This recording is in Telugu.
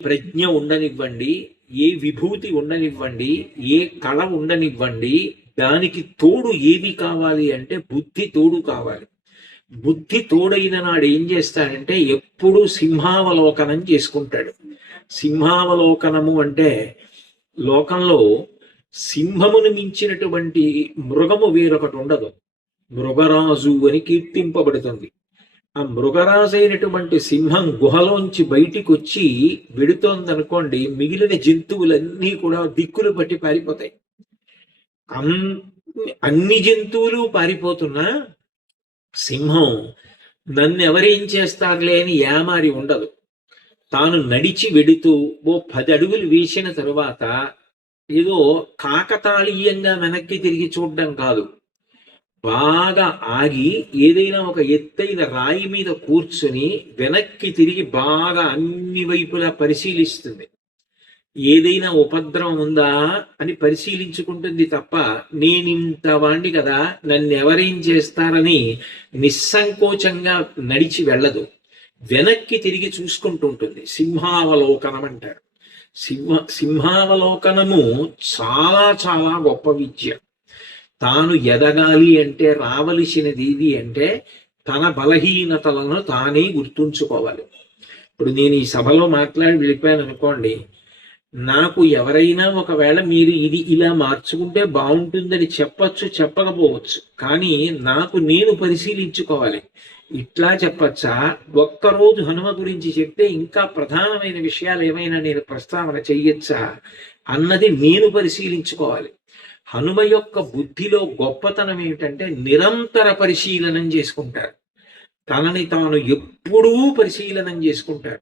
ప్రజ్ఞ ఉండనివ్వండి, ఏ విభూతి ఉండనివ్వండి, ఏ కళ ఉండనివ్వండి, దానికి తోడు ఏది కావాలి అంటే బుద్ధి తోడు కావాలి. బుద్ధి తోడైన నాడు ఏం చేస్తాడంటే ఎప్పుడూ సింహావలోకనం చేసుకుంటాడు. సింహావలోకనము అంటే లోకంలో సింహమును మించినటువంటి మృగము వేరొకటి ఉండదు. మృగరాజు అని కీర్తింపబడుతుంది. ఆ మృగరాజైనటువంటి సింహం గుహలోంచి బయటికి వచ్చి వెడుతోందనుకోండి, మిగిలిన జంతువులన్నీ కూడా దిక్కులు పట్టి పారిపోతాయి. అన్ని జంతువులు పారిపోతున్నా సింహం నన్ను ఎవరేం చేస్తారులే అని ఏమారి ఉండదు. తాను నడిచి వెడుతూ 10 అడుగులు వేసిన తరువాత ఏదో కాకతాళీయంగా వెనక్కి తిరిగి చూడడం కాదు, బాగా ఆగి ఏదైనా ఒక ఎత్తైన రాయి మీద కూర్చుని వెనక్కి తిరిగి బాగా అన్ని వైపులా పరిశీలిస్తుంది. ఏదైనా ఉపద్రవం ఉందా అని పరిశీలించుకుంటుంది తప్ప నేనింత వాణ్ణి కదా, నన్ను ఎవరేం చేస్తారని నిస్సంకోచంగా నడిచి వెళ్ళదు. వెనక్కి తిరిగి చూసుకుంటుంటుంది. సింహావలోకనం అంటారు. సింహావలోకనము చాలా చాలా గొప్ప విద్య. తాను ఎదగాలి అంటే రావలసినది ఏది అంటే తన బలహీనతలను తానే గుర్తుంచుకోవాలి. ఇప్పుడు నేను ఈ సభలో మాట్లాడి వెళ్ళిపోయాను అనుకోండి, నాకు ఎవరైనా ఒకవేళ మీరు ఇది ఇలా మార్చుకుంటే బాగుంటుందని చెప్పచ్చు, చెప్పకపోవచ్చు. కానీ నాకు నేను పరిశీలించుకోవాలి. ఇట్లా చెప్పచ్చా, ఒక్కరోజు హనుమ గురించి చెప్తే ఇంకా ప్రధానమైన విషయాలు ఏమైనా నేను ప్రస్తావన చెయ్యొచ్చా అన్నది నేను పరిశీలించుకోవాలి. హనుమ యొక్క బుద్ధిలో గొప్పతనం ఏమిటంటే నిరంతర పరిశీలనం చేసుకుంటారు. తనని తాను ఎప్పుడూ పరిశీలనం చేసుకుంటారు.